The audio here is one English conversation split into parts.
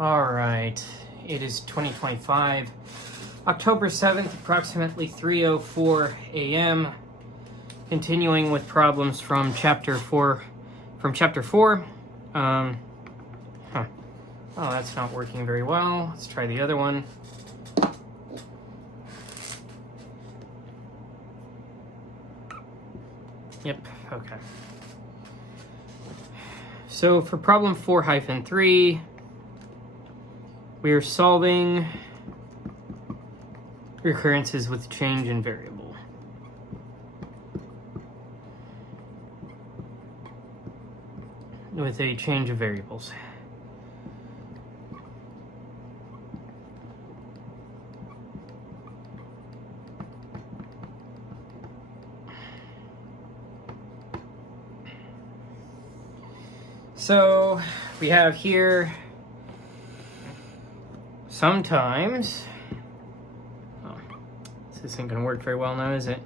All right, it is 2025, October 7th, approximately 3:04 a.m. Continuing with problems from chapter 4. Oh, that's not working very well. Let's try the other one. Yep, okay. So for problem 4-3, we are solving recurrences with change in variable. With a change of variables. So we have here sometimes, this isn't going to work very well now, is it?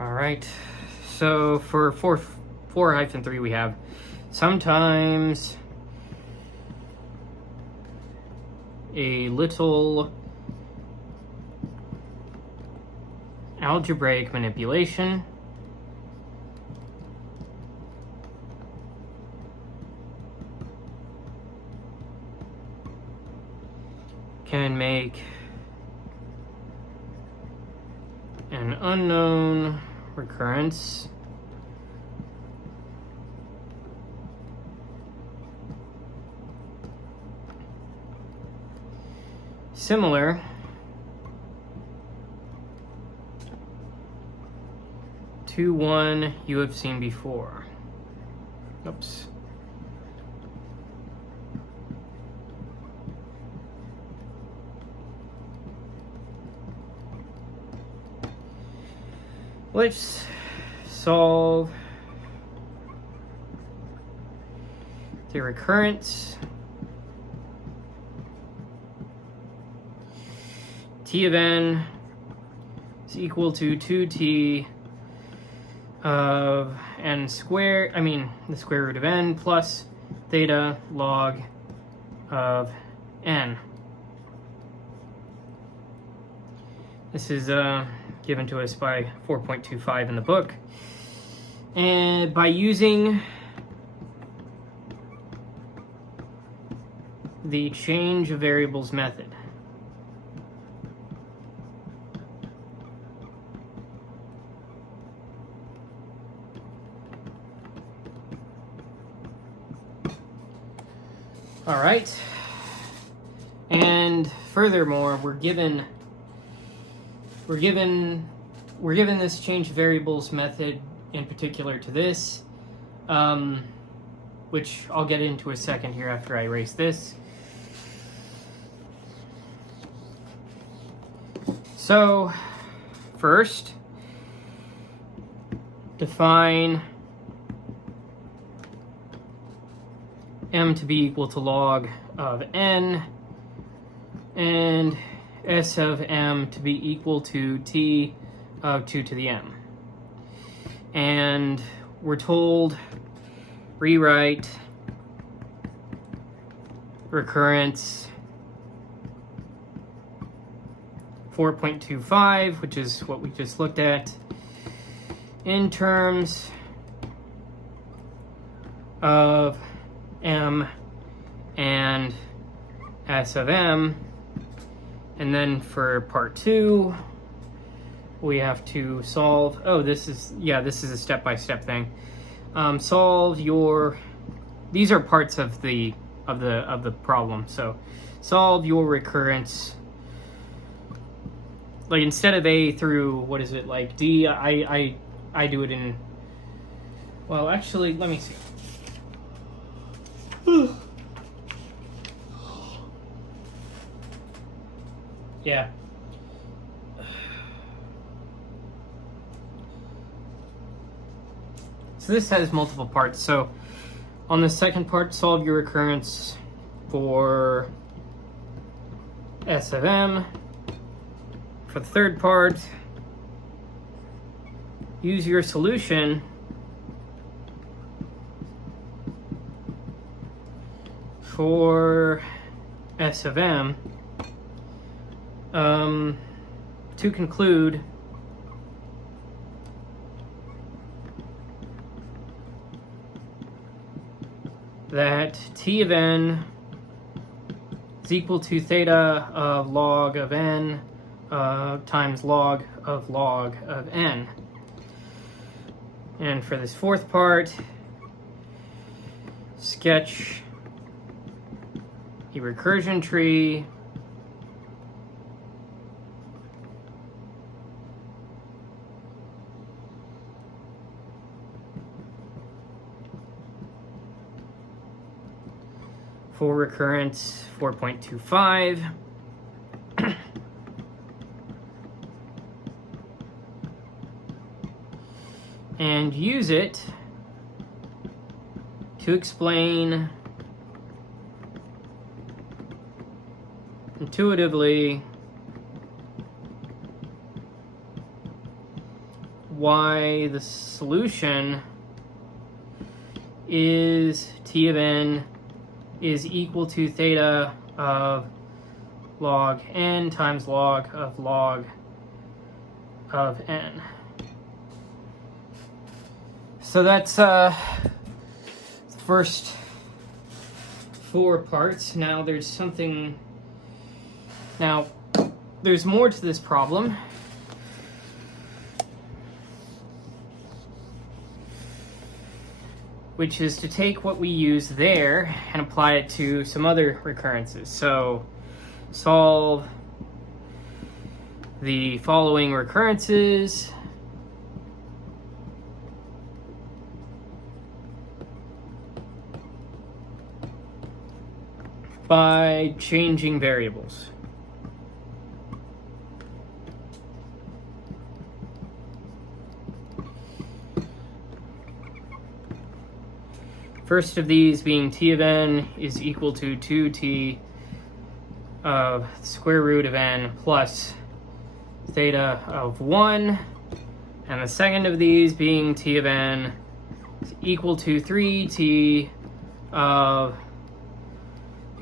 All right, so for 4-3 we have sometimes a little algebraic manipulation can make an unknown recurrence similar to one you have seen before. Oops. Let's solve the recurrence t of n is equal to 2t of n squared, the square root of n plus theta log of n. This is given to us by 4.25 in the book. And by using the change of variables method, all right, and furthermore, we're given this change variables method in particular to this, which I'll get into a second here after I erase this. So first, define m to be equal to log of n and s of m to be equal to t of 2 to the m. And we're told rewrite recurrence 4.25, which is what we just looked at, in terms of m and s of m. And then for part 2, we have to solve, this is a step-by-step thing. Solve your, these are parts of the problem. So solve your recurrence, like instead of a through, what is it, like d, I do it in, well, actually, let me see. Yeah. So this has multiple parts. So on the second part, solve your recurrence for S of m. For the third part, use your solution for S of m to conclude that T of n is equal to theta of log of n times log of n. And for this fourth part, sketch a recursion tree for recurrence 4.25. And use it to explain intuitively why the solution is T of n is equal to theta of log n times log of n. So that's the first four parts. Now there's more to this problem. Which is to take what we use there and apply it to some other recurrences. So solve the following recurrences. By changing variables. First of these being T of n is equal to 2t of the square root of n plus theta of 1. And the second of these being T of n is equal to 3t of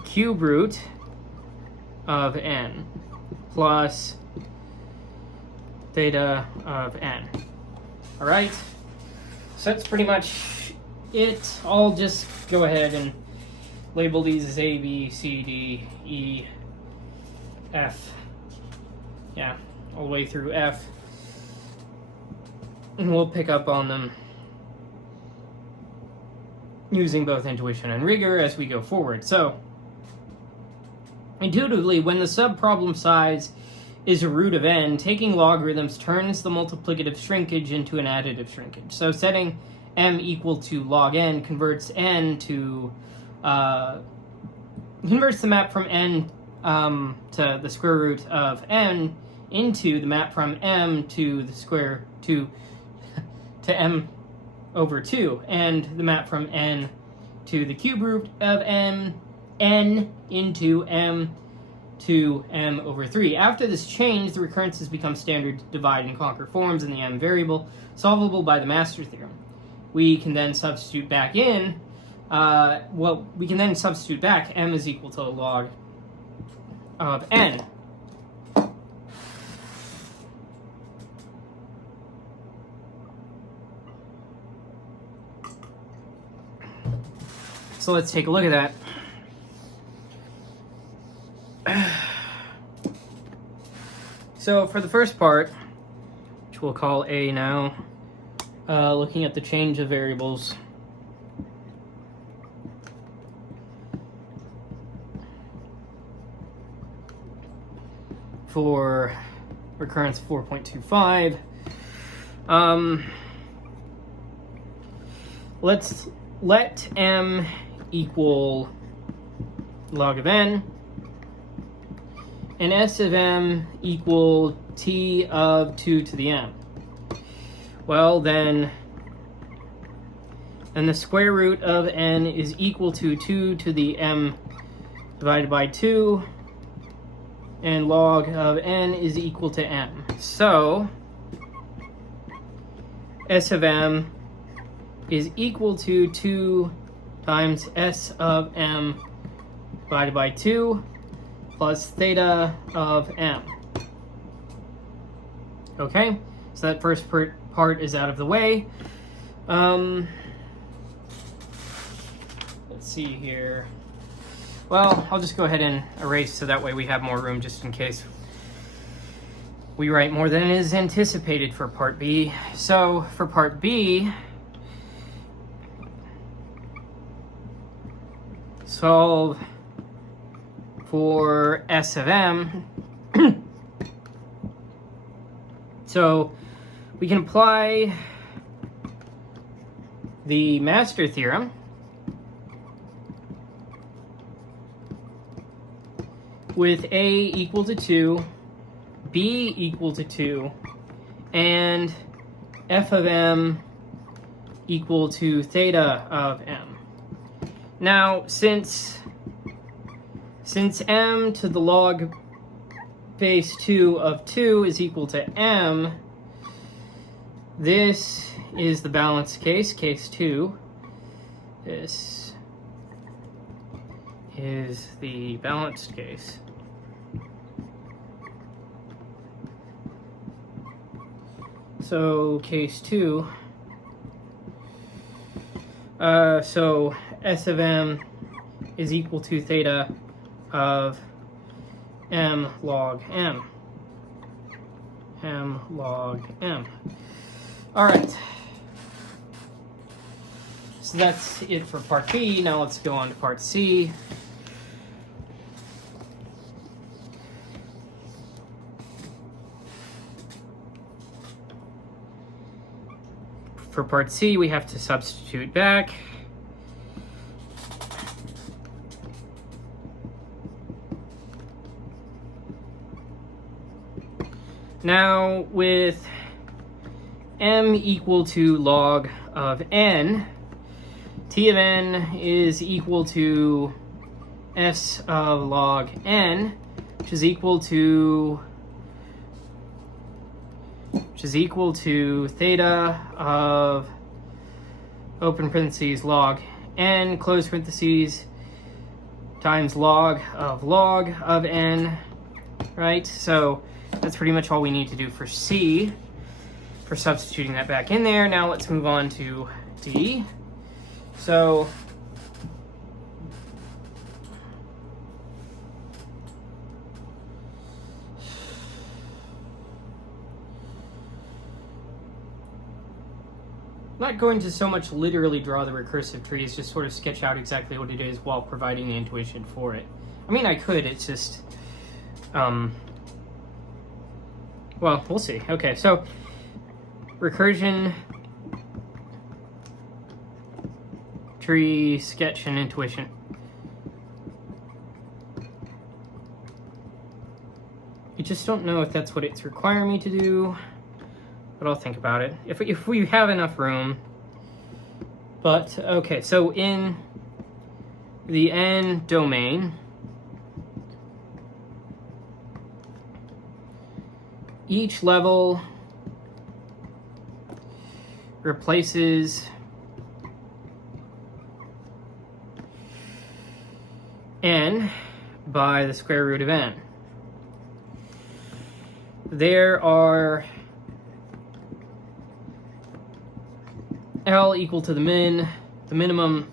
cube root of n plus theta of n. All right, so that's pretty much it. I'll just go ahead and label these as A, B, C, D, E, F. Yeah, all the way through F. And we'll pick up on them using both intuition and rigor as we go forward. So intuitively, when the sub-problem size is a root of n, taking logarithms turns the multiplicative shrinkage into an additive shrinkage. So setting m equal to log n converts n to converts the map from n to the square root of n into the map from m to the square to m over 2, and the map from n to the cube root of n into m to m over 3. After this change, the recurrences become standard divide and conquer forms in the m variable, solvable by the master theorem. We can then substitute back in, we can then substitute back m is equal to the log of n. So let's take a look at that. So for the first part, which we'll call A now, looking at the change of variables. For recurrence 4.25, let's let m equal log of n, and S of m equal t of 2 to the m. Well, then the square root of n is equal to 2 to the m divided by 2, and log of n is equal to m. So S of m is equal to 2 times S of m divided by 2 plus theta of m. Okay, so that first part is out of the way. Let's see here. Well, I'll just go ahead and erase so that way we have more room just in case we write more than is anticipated for part B. So for part B, solve for S of m. So we can apply the master theorem with A equal to 2, B equal to 2, and F of m equal to theta of m. Now, since m to the log base 2 of 2 is equal to m, this is the balanced case, case 2. This is the balanced case. So case 2, so S of m is equal to theta of m log m. M log m. All right. So that's it for part B. Now let's go on to part C. For part C, we have to substitute back. Now, with m equal to log of n, t of n is equal to s of log n, which is equal to theta of open parentheses log n close parentheses times log of n, right? So that's pretty much all we need to do for C, for substituting that back in there. Now let's move on to D. So I'm not going to so much literally draw the recursive trees, just sort of sketch out exactly what it is while providing the intuition for it. I mean, I could, it's just, well, we'll see. Okay, so recursion, tree, sketch, and intuition. I just don't know if that's what it's requiring me to do, but I'll think about it if we have enough room. But okay, so in the n domain, each level replaces n by the square root of n. There are L equal to the minimum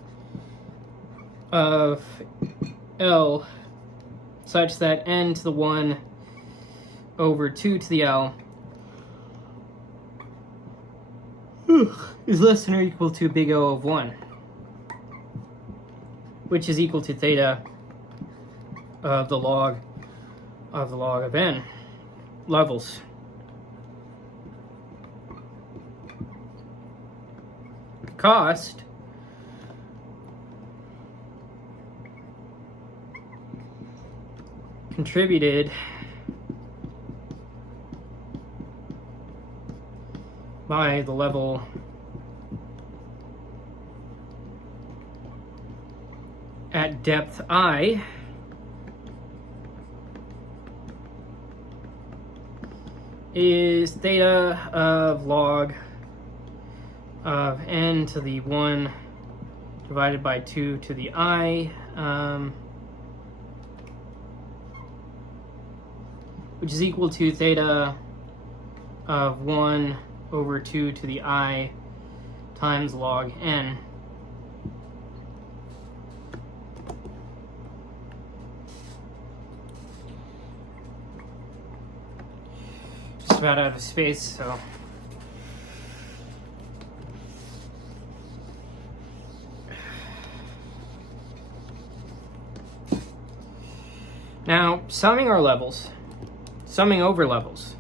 of L such that n to the 1 over 2 to the L is less than or equal to big O of 1, which is equal to theta of the log of n levels. Cost contributed by the level at depth I is theta of log of n to the 1 divided by 2 to the I, which is equal to theta of 1 over 2 to the I times log n. Just about out of space, so now summing our levels, summing over levels.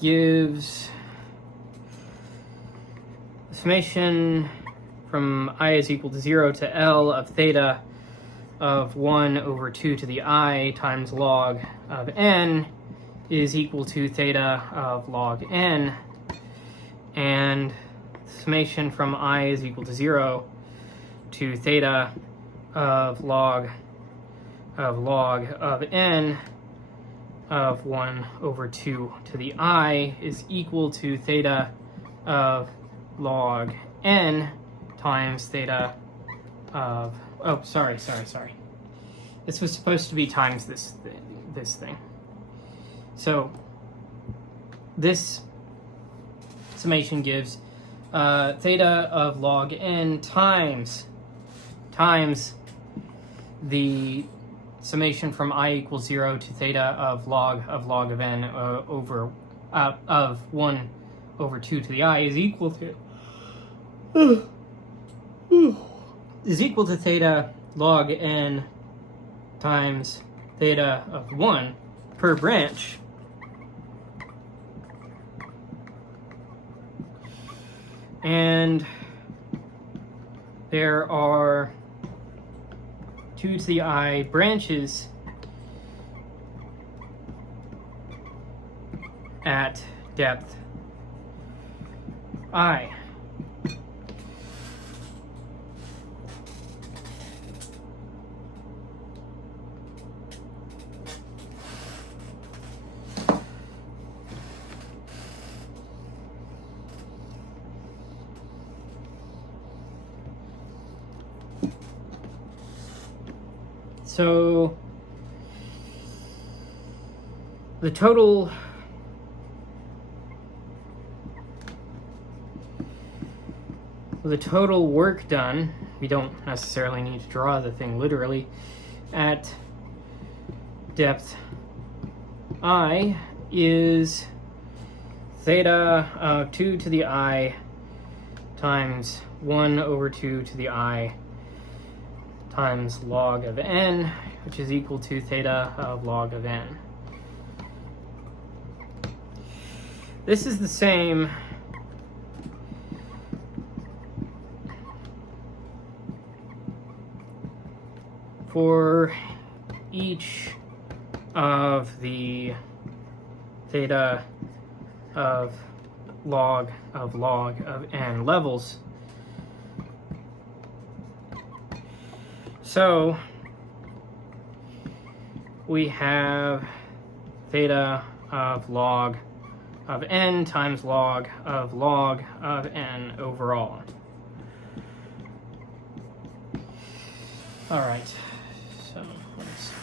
Gives the summation from I is equal to 0 to L of theta of 1 over 2 to the I times log of n is equal to theta of log n, and summation from I is equal to 0 to theta of log of n of 1 over 2 to the I is equal to theta of log n times theta of, oh, sorry. This was supposed to be times this thing. So this summation gives theta of log n times the summation from I equals 0 to theta of log of n over of 1 over 2 to the I is equal to theta log n times theta of 1 per branch. And there are 2 to the I branches at depth I. So the total work done, we don't necessarily need to draw the thing literally, at depth I is theta of 2 to the I times 1 over 2 to the I times log of n, which is equal to theta of log of n. This is the same for each of the theta of log of n levels. So we have theta of log of n times log of n overall. All right, so let's see.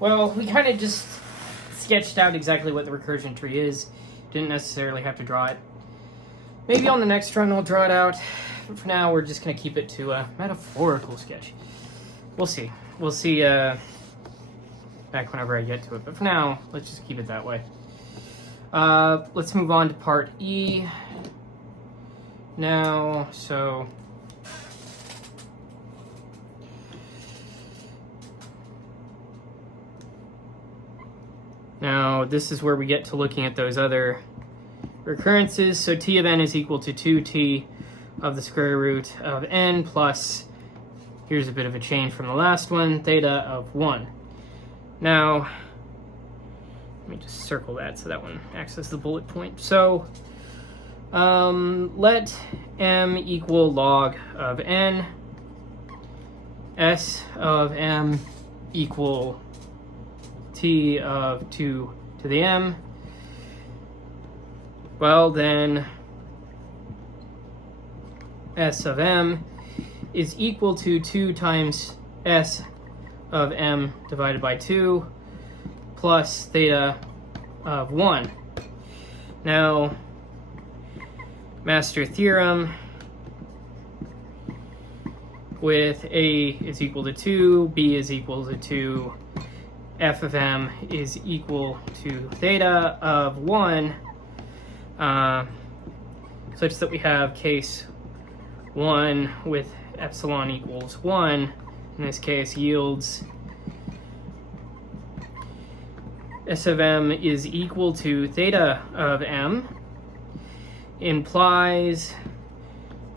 Well, we kind of just sketched out exactly what the recursion tree is. Didn't necessarily have to draw it. Maybe on the next run I'll draw it out. But for now, we're just going to keep it to a metaphorical sketch. We'll see. We'll see back whenever I get to it. But for now, let's just keep it that way. Let's move on to part E now. So now Now, this is where we get to looking at those other recurrences. So t of n is equal to 2t of the square root of n plus, here's a bit of a change from the last one, theta of 1. Now, let me just circle that so that one acts as the bullet point. So let m equal log of n, s of m equal t of 2 to the m. Well, then s of m is equal to 2 times s of m divided by 2 plus theta of 1. Now, master theorem with a is equal to 2, b is equal to 2, f of m is equal to theta of 1, such that we have case 1 with epsilon equals 1, in this case yields s of m is equal to theta of m, implies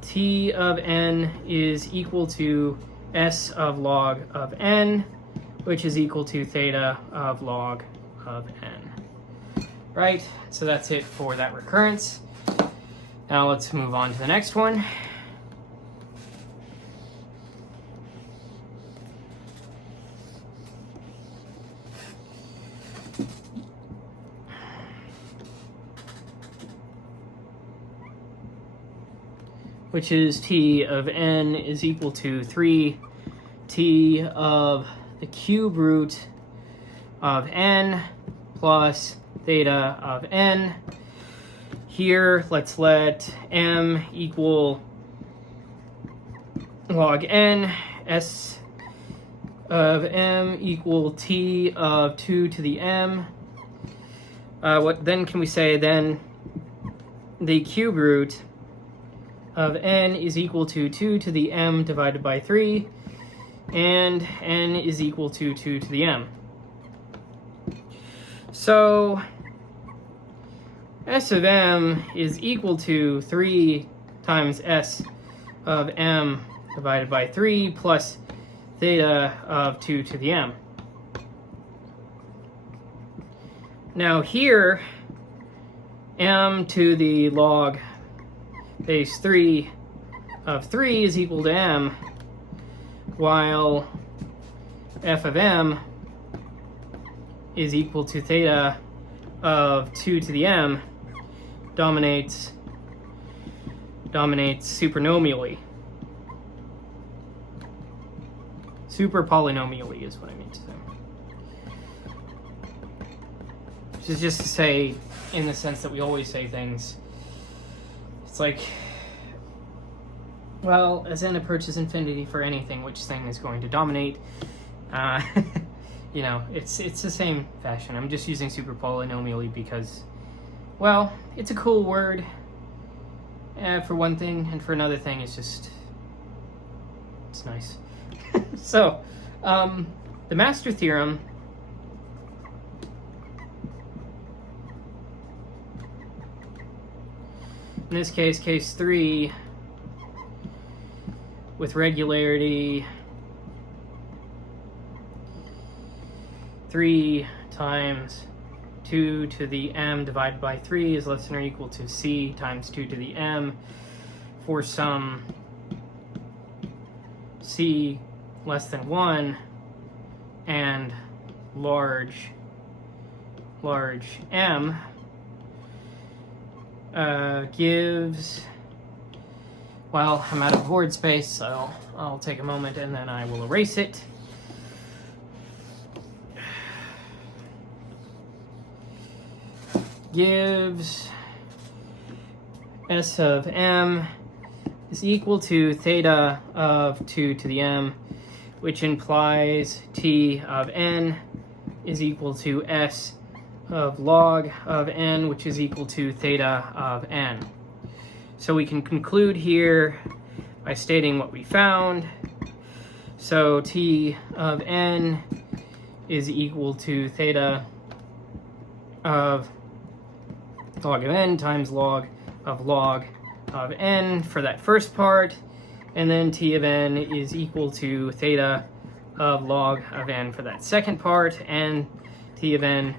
t of n is equal to s of log of n, which is equal to theta of log of n. Right, so that's it for that recurrence. Now let's move on to the next one. Which is t of n is equal to 3 t of the cube root of n plus theta of n. Here, let's let m equal log n, s of m equal t of 2 to the m. What then can we say? Then the cube root of n is equal to 2 to the m divided by 3, and n is equal to 2 to the m. So s of m is equal to 3 times s of m divided by 3 plus theta of 2 to the m. Now here, m to the log base 3 of 3 is equal to m, while f of m is equal to theta of 2 to the m dominates supernomially. Super polynomially is what I mean to say. Which is just to say, in the sense that we always say things, it's like, well, as n approaches infinity for anything, which thing is going to dominate? You know, it's the same fashion. I'm just using super polynomially because, well, it's a cool word for one thing, and for another thing, it's just, it's nice. So, the master theorem in this case, case 3, with regularity, 3 times 2 to the m divided by 3 is less than or equal to c times 2 to the m for some c less than 1 and large m. Gives, well, I'm out of board space, so I'll take a moment and then I will erase it. Gives s of m is equal to theta of 2 to the m, which implies t of n is equal to s of log of n, which is equal to theta of n. So we can conclude here by stating what we found. So t of n is equal to theta of log of n times log of n for that first part, and then t of n is equal to theta of log of n for that second part, and t of n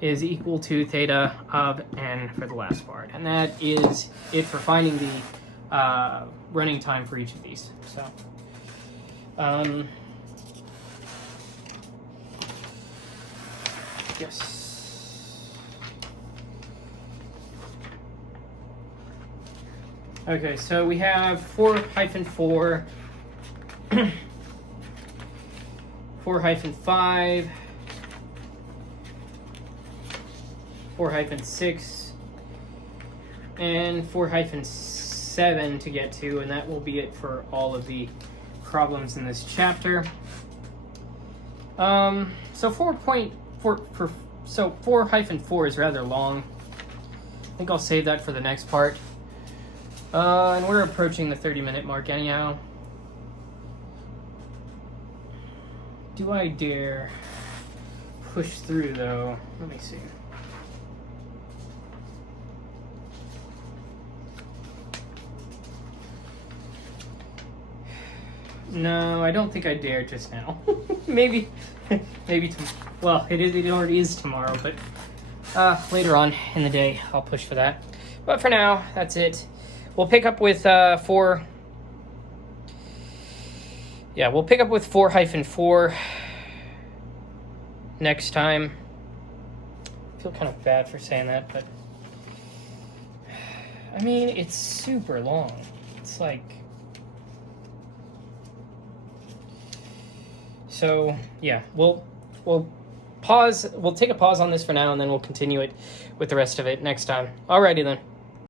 is equal to theta of n for the last part. And that is it for finding the running time for each of these. So, yes. Okay, so we have 4-4, 4-5, 4-6, and 4-7 to get to, and that will be it for all of the problems in this chapter. So 4-4 is rather long. I think I'll save that for the next part. And we're approaching the 30-minute mark anyhow. Do I dare push through though? Let me see. No, I don't think I dare just now. maybe, well, it already is tomorrow, but later on in the day I'll push for that. But for now, that's it. We'll pick up with 4. Yeah, we'll pick up with 4-4 next time. I feel kind of bad for saying that, but I mean, it's super long. It's like, so yeah, we'll pause. We'll take a pause on this for now, and then we'll continue it with the rest of it next time. Alrighty then.